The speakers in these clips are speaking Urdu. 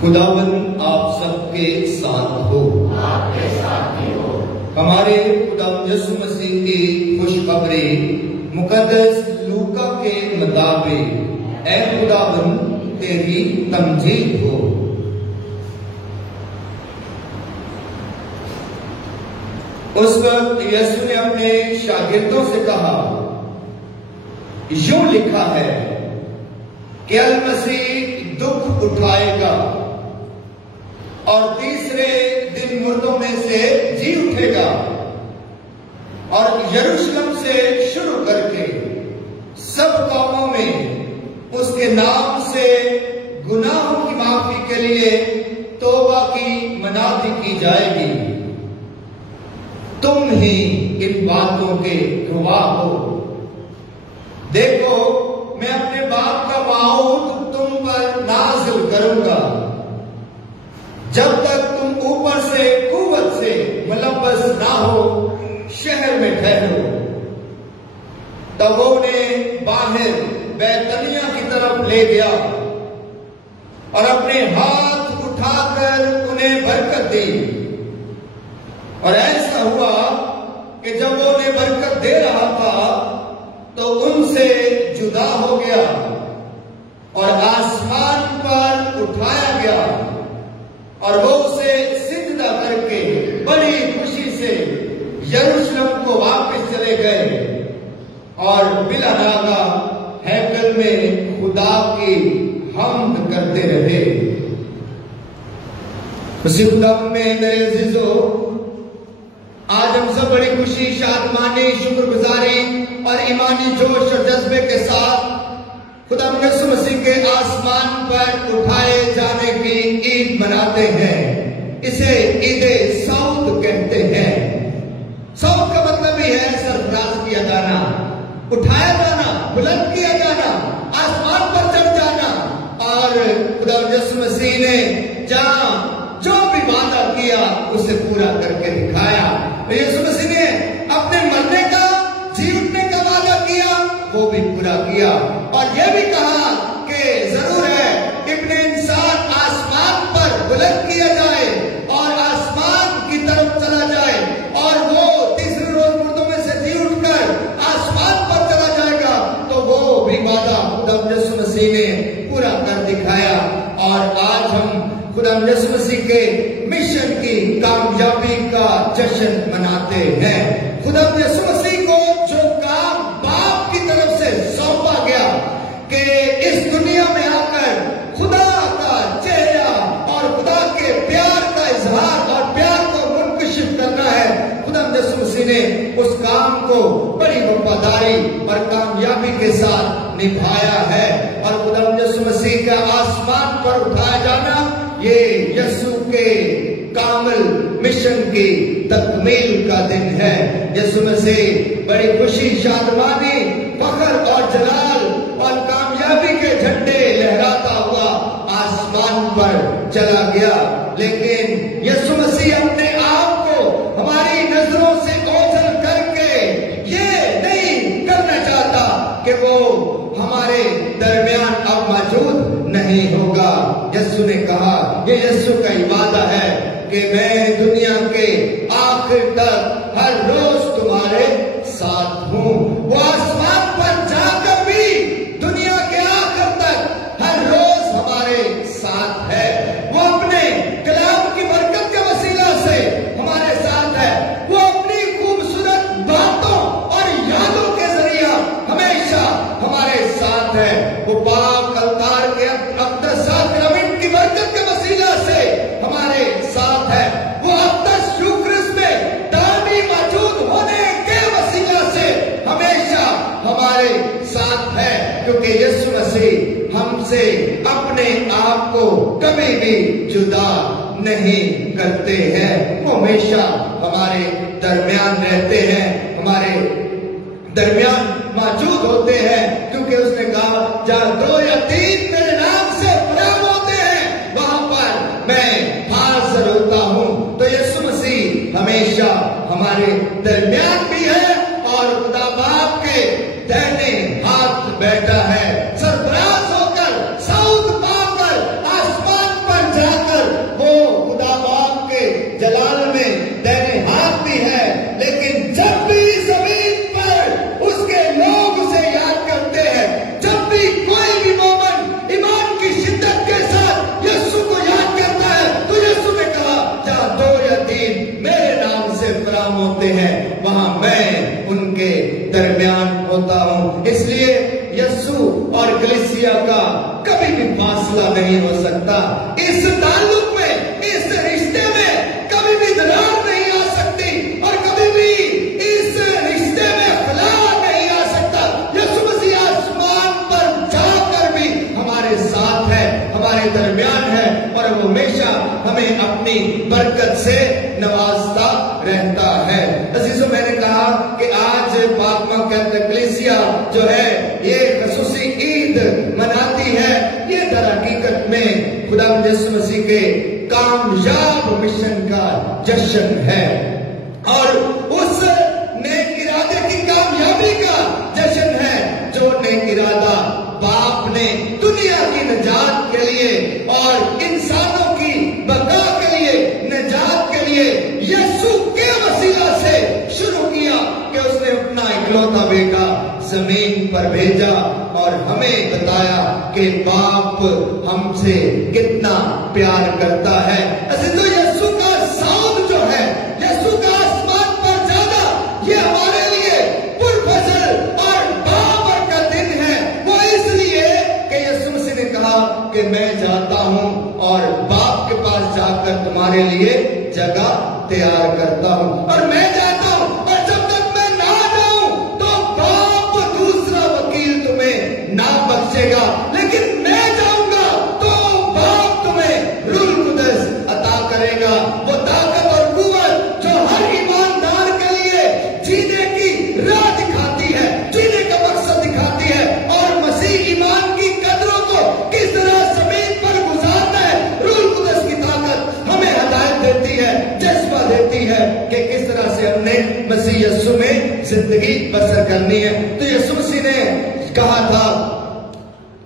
خداوند آپ سب کے ساتھ ہو۔ ہمارے خداوند یسوع مسیح کی خوشخبری مقدس لوکا کے مطابق اے خداوند تیری تمجید ہو۔ اس وقت یسوع نے اپنے شاگردوں سے کہا، یوں لکھا ہے کہ المسیح دکھ اٹھائے گا اور تیسرے دن مردوں میں سے جی اٹھے گا، اور یروشلم سے شروع کر کے سب قوموں میں اس کے نام سے گناہوں کی معافی کے لیے توبہ کی منادی کی جائے گی۔ تم ہی ان باتوں کے گواہ ہو۔ دیکھو میں اپنے باپ کا وعود تم پر نازل کروں گا جب تک تم اوپر سے قوت سے ملبس نہ ہو شہر میں ٹھہرو۔ تب وہ انہیں باہر بیتنیہ کی طرف لے گیا اور اپنے ہاتھ اٹھا کر انہیں برکت دی، اور ایسا ہوا کہ جب وہ انہیں برکت دے رہا تھا تو ان سے جدا ہو گیا اور آسمان پر اٹھایا گیا، اور وہ اسے سجدہ کر کے بڑی خوشی سے یروشلم کو واپس چلے گئے، اور بلا ناغہ ہیکل میں خدا کی حمد کرتے رہے۔ اسی خدا میں میرے عزیزو، آج ہم سب بڑی خوشی، شادمانی، شکر گزاری اور ایمانی جوش اور جذبے کے ساتھ خدا یسوع مسیح کے آسمان پر اٹھائے جانے کی عید مناتے ہیں۔ اسے عید صعود کہتے ہیں۔ صعود کا مطلب ہی ہے سرفراز کیا جانا، اٹھایا جانا، بلند کیا جانا، آسمان پر چڑھ جانا، اور خدا یسوع مسیح نے جہاں جو بھی وعدہ کیا اسے پورا کر کے دکھایا۔ یسوع مسیح نے اپنے مرنے کا، جی اٹھنے کا وعدہ کیا، وہ بھی پورا کیا، اور یہ بھی کہا کہ ضرور ہے ابن انسان آسمان پر بلند کیا جائے اور آسمان کی طرف چلا جائے، اور وہ تیسرے روز مردوں میں سے جی اٹھ کر آسمان پر چلا جائے گا۔ تو وہ بھی وعدہ خدا یسوع مسیح نے پورا کر دکھایا، اور آج ہم خدا یسوع مسیح کے مشن کی کامیابی کا جشن مناتے ہیں۔ خدا یسوع مسیح کو جو کام باپ کی طرف سے سونپا گیا کہ اس دنیا میں آ کر خدا کا چہرہ اور خدا کے پیار کا اظہار اور پیار کو منکشف کرنا ہے، خدا یسوع مسیح نے اس کام کو بڑی وفاداری اور کامیابی کے ساتھ نبھایا ہے، اور خدا یسوع مسیح کا آسمان پر اٹھایا جانا یہ یسوع کے کامل مشن کی تکمیل کا دن ہے۔ یسوع مسیح بڑی خوشی، شادمانی، فخر اور جلال اور کامیابی کے جھنڈے لہراتا ہوا آسمان پر چلا گیا، لیکن یسوع مسیح اپنے آپ کو ہماری نظروں سے اوجھل کر کے یہ نہیں کرنا چاہتا کہ وہ ہمارے درمیان اب موجود نہیں ہوگا۔ یسوع نے کہا، یہ یسوع کا وعدہ ہے کہ میں دنیا کے آخر تک ہر روز تمہارے ساتھ ہوں۔ وہ آسمان پر جا کر بھی دنیا کے آخر تک ہر روز ہمارے ساتھ ہے۔ وہ اپنے کلام کی برکت کے وسیلہ سے ہمارے ساتھ ہے۔ وہ اپنی خوبصورت باتوں اور یادوں کے ذریعہ ہمیشہ ہمارے ساتھ ہے۔ وہ پاک الطار کے اقدسات پیرامڈ کی برکت کے وسیلہ سے ہمارے ساتھ ہے۔ وہ اقدس یوکرس میں دائمی موجود ہونے کے وسیلہ سے ہمیشہ ہمارے ساتھ ہے، کیونکہ یسوع مسیح ہم سے اپنے آپ کو کبھی بھی جدا نہیں کرتے ہیں۔ وہ ہمیشہ ہمارے درمیان رہتے ہیں، ہمارے درمیان موجود ہوتے ہیں، کیونکہ اس نے کہا جہاں دو یا تین میرے نام سے پرام ہوتے ہیں وہاں پر میں حاضر ہوتا ہوں۔ تو یسوع مسیح ہمیشہ ہمارے درمیان بھی ہے اور خدا باپ کے دائیں ہاتھ بیٹھا ہے، سرفراز ہو کر صعود پا کر آسمان پر جا درمیان ہوتا ہوں. اس لیے یسوع اور کلیسیا کا کبھی بھی فاصلہ نہیں ہو سکتا. اس تعلق میں، اس رشتے میں کبھی بھی درار نہیں آ سکتی اور کبھی بھی اس رشتے میں خلا نہیں آ سکتا. یسوع مسیح آسمان پر جا کر بھی ہمارے ساتھ ہے، ہمارے درمیان ہے اور وہ ہمیشہ ہمیں اپنی برکت سے نوازتا رہتا ہے. عزیزوں، میں نے کہا کہ آج پاک مقدس کلیسیا جو ہے یہ خصوصی عید مناتی ہے. یہ در حقیقت میں خدا یسوع مسیح کے کامیاب مشن کا جشن ہے اور اس نیک ارادے کی کامیابی کا جشن ہے جو نیک ارادہ باپ نے دنیا کی نجات کے لیے اور انسانوں کی بقا کے لیے، نجات کے لیے یسوع کے وسیلہ سے شروع کیا کہ اس نے اپنا اکلوتا بیٹا زمین پر بھیجا اور ہمیں بتایا کہ باپ ہم سے کتنا پیار کرتا ہے. عزیزو، یسوع کا صعود جو ہے، یسوع کا آسمان پر جانا، یہ ہمارے لیے پرفضل اور بابرکت دن ہے. وہ اس لیے کہ یسوع مسیح نے کہا کہ میں جاتا ہوں اور باپ کے پاس جا کر تمہارے لیے جگہ تیار کرتا ہوں. اور میں جاتا ہوں اور جب تک میں نہ جاؤں تو باپ دوسرا وکیل تمہیں نہ بخشے گا، لیکن میں جاؤں گا تو باپ تمہیں روح القدس عطا کرے گا. وہ طاقت اور قوت جو ہر ایماندار کے لیے جینے کی راہ دکھاتی ہے، جینے کا مقصد دکھاتی ہے اور مسیح ایمان کی قدروں کو کس طرح زمین پر گزارنا ہے. روح القدس کی طاقت ہمیں ہدایت دیتی ہے، جذبہ دیتی ہے کہ کس طرح سے ہم نے مسیح یسوع میں زندگی بسر کرنی ہے. تو یسوع مسیح نے کہا تھا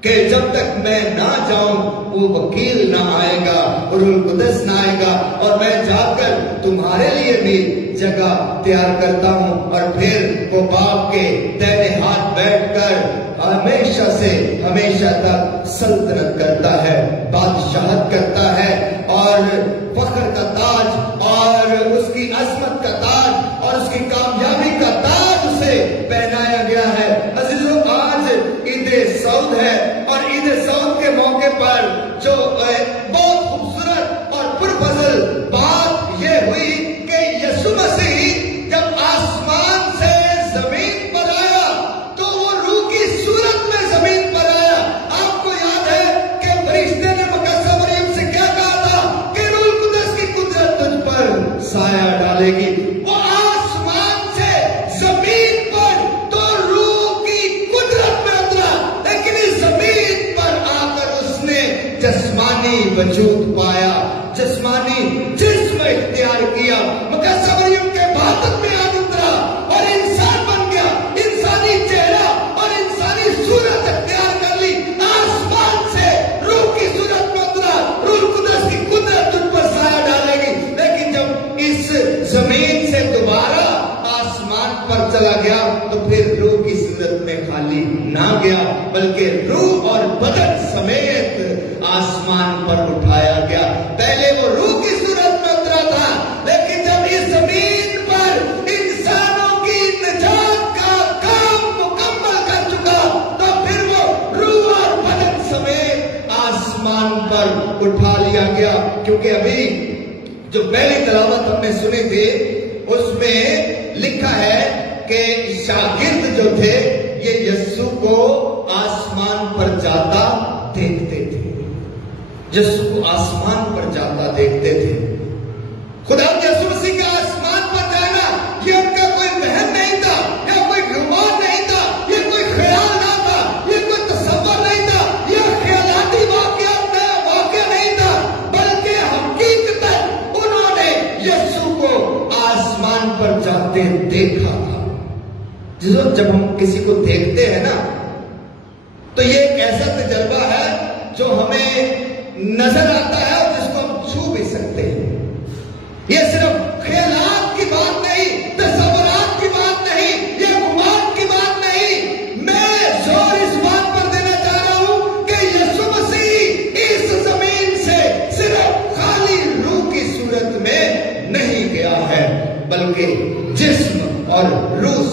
کہ جب تک میں نہ جاؤں وہ وکیل نہ آئے گا، روح القدس نہ آئے گا، اور میں جا کر تمہارے لیے بھی جگہ تیار کرتا ہوں اور پھر وہ باپ کے دائیں ہاتھ بیٹھ کر ہمیشہ سے ہمیشہ تک سلطنت کرتا ہے، بادشاہت کرتا ہے اور فخر کا تاج اور اس کی عظمت کا تاج اور اس کی کامیابی کا تاج اسے پہنایا گیا ہے. عزیزو، آج عید سعود ہے اور عید سعود کے موقع پر جو بہت خوبصورت اور پرفضل بات یہ ہوئی کہ یسوع مسیح جب آسمان سے زمین پر آیا تو وہ روح کی صورت میں زمین پر آیا. آپ کو یاد ہے کہ فرشتے نے مقدسہ مریم سے کیا کہا تھا کہ روح القدس کی قدرت تجھ پر سایہ ڈالے گی. وہ آسمان سے زمین پر تو روح کی قدرت میں اترا، لیکن اس زمین پر آ کر اس نے جسمانی وجود پایا، جسمانی جسم اختیار کیا، مقدسہ مریم کے باطن میں آ اترا اور انسان بن گیا، انسانی چہرہ اور انسانی صورت اختیار کر لی. آسمان سے روح کی صورت میں اترا، روح القدس کی قدرت تجھ پر سایہ ڈالے گی. لیکن جب اس زمین سے دوبارہ آسمان پر چلا گیا تو پھر روح کی صورت میں خالی نہ گیا بلکہ روح اور بدن سمیت آسمان پر اٹھایا گیا. پہلے وہ روح کی صورت میں اترا تھا، لیکن جب اس زمین پر انسانوں کی نجات کا کام مکمل کر چکا تو پھر وہ روح اور بدن سمیت آسمان پر اٹھا لیا گیا. کیونکہ ابھی جو پہلی تلاوت ہم نے سنی تھی اس میں لکھا ہے کہ شاگرد جو تھے یہ یسوع کو آسمان پر جاتا دیکھتے تھے، یسوع کو آسمان پر جاتا دیکھتے تھے. خدا یسوع مسیح کا آسمان پر جانا یہ ان کا کوئی وہم نہیں تھا یا کوئی گمان نہیں تھا، یہ کوئی خیال نہ تھا، یہ کوئی تصور نہیں تھا، یہ خیالاتی واقعہ نہیں تھا، بلکہ حقیقتاً انہوں نے یسوع کو آسمان پر جاتے دیکھا تھا. جب ہم کسی کو دیکھتے ہیں نا تو یہ ایک ایسا تجربہ ہے جو ہمیں نظر آتا ہے اور جس کو ہم چھو بھی سکتے ہیں. یہ صرف خیالات کی بات نہیں، تصورات کی بات نہیں، یہ گمان کی بات نہیں. میں زور اس بات پر دینا چاہ رہا ہوں کہ یسوع مسیح اس زمین سے صرف خالی روح کی صورت میں نہیں گیا ہے بلکہ جسم اور روح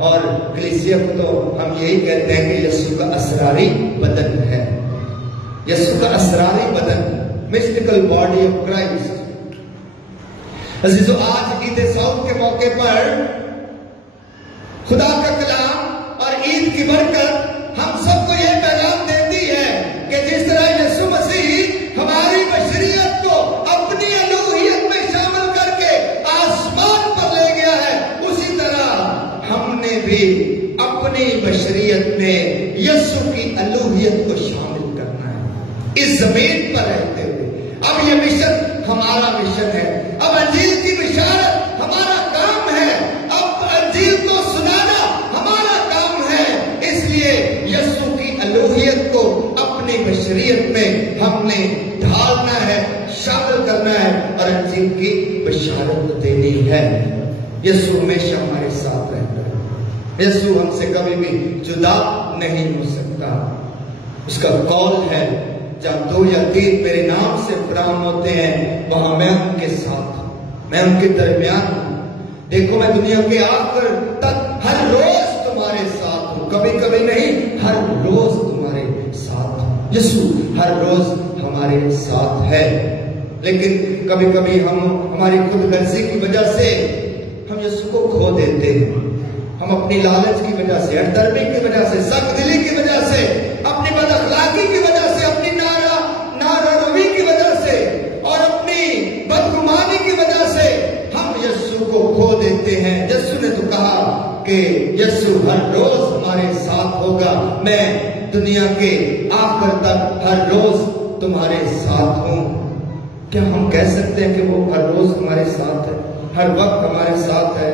اور کلیسیا کو تو ہم یہی کہتے ہیں کہ یسوع کا اسراری بدن ہے، یسوع کا اسراری بدن، مسٹیکل باڈی آف کرائسٹ۔ عزیزو، آج عید سعود کے موقع پر خدا کا کلام اور عید کی برکت ہم سب کو یہ پیغام دیتی ہے کہ جس طرح یسوع مسیح ہماری بشریت کو اپنی الوہیت میں شامل کر کے آسمان پر لے گیا ہے، اسی طرح ہم نے بھی اپنی بشریت میں یسوع کی الوہیت کو شامل کرنا ہے اس زمین پر رہتے ہوئے۔ اب یہ مشن ہمارا مشن ہے، اب انجیل کی بشارت ہمارا کام ہے، اب انجیل کو سنانا ہمارا کام ہے۔ اس لیے یسوع کی الوہیت کو اپنی بشریت میں ہم نے ڈھالنا ہے، شامل کرنا ہے اور انجیل کی بشارت دینی ہے۔ یسوع ہمیشہ ہمارے ساتھ رہتا ہے، یسوع ہم سے کبھی بھی جدا نہیں ہو سکتا۔ اس کا قول ہے، جب 2 یا 3 میرے نام سے فراہم ہوتے ہیں وہاں میں ان کے ساتھ ہوں، میں ان کے درمیان ہوں۔ دیکھو، میں دنیا کے آخر تک ہر روز تمہارے ساتھ ہوں، کبھی کبھی نہیں، ہر روز تمہارے ساتھ ہوں۔ یسوع ہر روز ہمارے ساتھ ہے، لیکن کبھی کبھی ہم ہماری خود غرضی کی وجہ سے ہم یسوع کو کھو دیتے ہیں۔ ہم اپنی لالچ کی وجہ سے، ہٹ درمی کی وجہ سے، سخت دلی کی وجہ سے، اپنی بد اخلاقی کی وجہ سے، اپنی ناروی کی وجہ سے اور اپنی بدگمانی کی وجہ سے ہم یسوع کو کھو دیتے ہیں۔ یسوع نے تو کہا کہ یسوع ہر روز ہمارے ساتھ ہوگا، میں دنیا کے آخر تک ہر روز تمہارے ساتھ ہوں۔ کیا ہم کہہ سکتے ہیں کہ وہ ہر روز ہمارے ساتھ ہے، ہر وقت ہمارے ساتھ ہے؟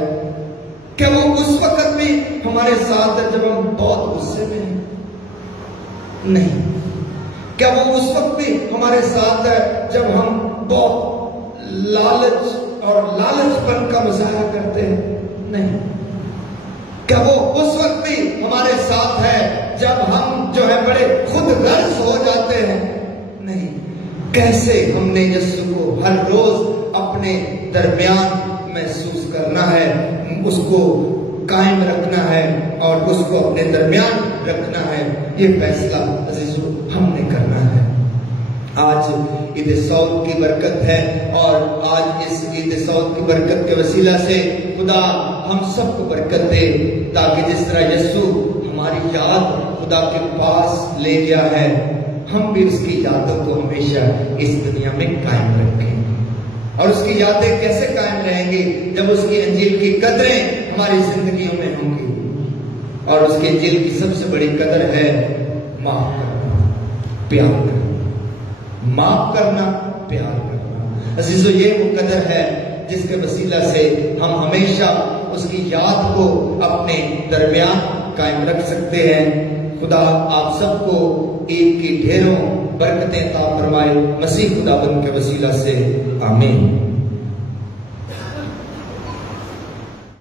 کیا وہ اس وقت بھی ہمارے ساتھ ہے جب ہم بہت غصے میں ہیں؟ نہیں۔ کیا وہ اس وقت بھی ہمارے ساتھ ہے جب ہم بہت لالچ اور لالچ پن کا مظاہرہ کرتے ہیں؟ نہیں۔ کیا وہ اس وقت بھی ہمارے ساتھ ہے جب ہم جو ہے بڑے خود غرض ہو جاتے ہیں؟ نہیں۔ کیسے ہم نے یسوع کو ہر روز اپنے درمیان محسوس کرنا ہے، اس کو قائم رکھنا ہے اور اس کو اپنے درمیان رکھنا ہے، یہ فیصلہ عزیزو ہم نے کرنا ہے۔ آج عید سعود کی برکت ہے اور آج اس عید سعود کی برکت کے وسیلہ سے خدا ہم سب کو برکت دے، تاکہ جس طرح یسوع ہماری یاد خدا کے پاس لے گیا ہے، ہم بھی اس کی یادوں کو ہمیشہ اس دنیا میں قائم رکھیں۔ اور اس کی یادیں کیسے قائم رہیں گی؟ جب اس کی انجیل کی قدریں ہماری زندگیوں میں ہوں گی۔ اور اس کی انجیل کی سب سے بڑی قدر ہے معاف کرنا، پیار کرنا، معاف کرنا، پیار کرنا۔ عزیزو، یہ وہ قدر ہے جس کے وسیلہ سے ہم ہمیشہ اس کی یاد کو اپنے درمیان قائم رکھ سکتے ہیں۔ خدا آپ سب کو عید کی ڈھیروں برکتیں عطا فرمائے، مسیح خداوند کے وسیلہ سے، آمین۔